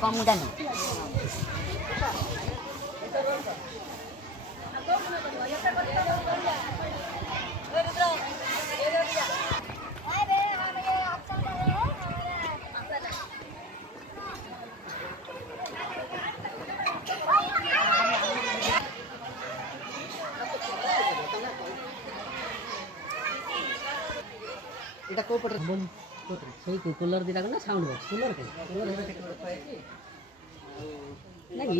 कम मुदा नहीं এটা কো পটে বল সেই কুলার দিলা না সাউন্ড বক্স কুলার কো কুলার হবে নাকি